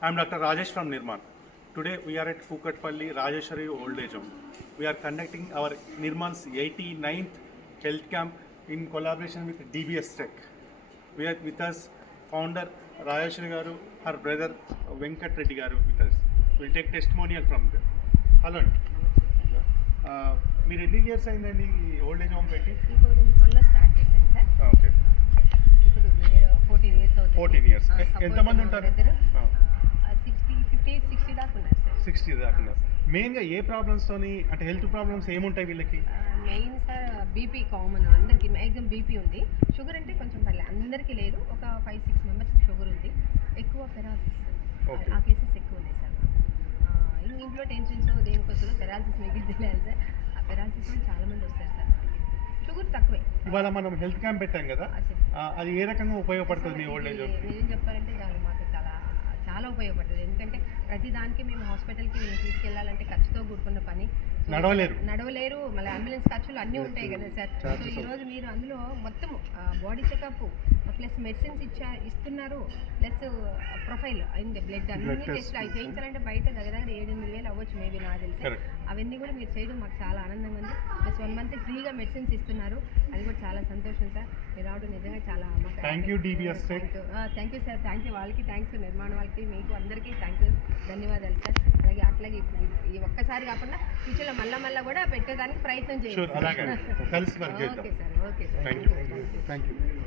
I'm Dr. Rajesh from Nirman. Today we are at Kukatpalli Rajeshwari Old Age Home. We are conducting our Nirman's 89th health camp in collaboration with DBS Tech. We are with us founder Rajeshwari Garu, her brother Venkat Reddy Garu with us. We'll take testimonial from them. Hello. మీరు ఎన్ని years అయిందండి old age home పెట్టి? 2012 start చేశాను sir. Okay. ఇప్పుడు 14 years అవుతుంది. 14 years. ఎంతమంది ఉంటారు? 60 దాకా ఉన్నారు సార్. 60 దాకా ఉన్నారు. మెయిన్గా ఏ ప్రాబ్లమ్స్తోని అంటే హెల్త్ ప్రాబ్లమ్స్ ఏముంటాయి వీళ్ళకి? మెయిన్ సార్ బీపీ కామన్ అందరికీ, మ్యాక్సిమం బీపీ ఉంది. షుగర్ అంటే కొంచెం పర్లేదు, అందరికీ లేదు. ఒక 5-6 మెంబర్స్కి షుగర్ ఉంది. ఎక్కువ పెరాలసిస్, ఆ కేసెస్ ఎక్కువ ఉన్నాయి సార్. ఇంట్లో టెన్షన్స్ దేనికి వస్తుందో పెరాలసిస్ మీకు తెలియాలి సార్. ఆ పెరాలసిస్ వల్ల చాలా మంది వస్తారు సార్. షుగర్ తక్కువే. ఇవాళ మనం హెల్త్ క్యాంప్ పెట్టాం కదా, అది ఏ రకంగా ఉపయోగపడుతుంది మీ ఓల్డ్ ఏజ్? నిజం చెప్పాలంటే దాని మాకు చాలా ఉపయోగపడుతుంది. ఎందుకంటే ప్రతి దానికి మేము హాస్పిటల్కి తీసుకెళ్ళాలంటే ఖర్చుతో కూడుకున్న పని. నడవలేరు, మళ్ళీ అంబులెన్స్ ఖర్చులు అన్నీ ఉంటాయి కదా సార్. సో ఈరోజు మీరు అందులో మొత్తం బాడీ చెకప్ ప్లస్ మెడిసిన్స్ ఇస్తున్నారు, ప్లస్ ప్రొఫైల్ అయింది, బ్లడ్ అన్ని టెస్ట్ అవి చేయించాలంటే బయట దగ్గర 7-8 వేలు అవ్వచ్చు మేబీ, నాకు తెలిసి. అవన్నీ కూడా మీరు చేయడం మాకు చాలా ఆనందంగా ఉంది. ప్లస్ 1 మంత్ ఫ్రీగా మెడిసిన్స్ ఇస్తున్నారు, అది కూడా చాలా సంతోషం సార్. మీరు రావడం నిజంగా చాలా thank you DBS. Thank you sir. Thank you వాళ్ళకి, థ్యాంక్స్ నిర్మాణ వాళ్ళకి, మీకు అందరికీ థ్యాంక్ యూ, ధన్యవాదాలు సార్. అట్లాగే ఇప్పుడు ఈ ఒక్కసారి కాకుండా ఫ్యూచర్లో మళ్ళా కూడా పెట్టేదానికి ప్రయత్నం చేయండి. Okay sir. Okay sir. Thank you.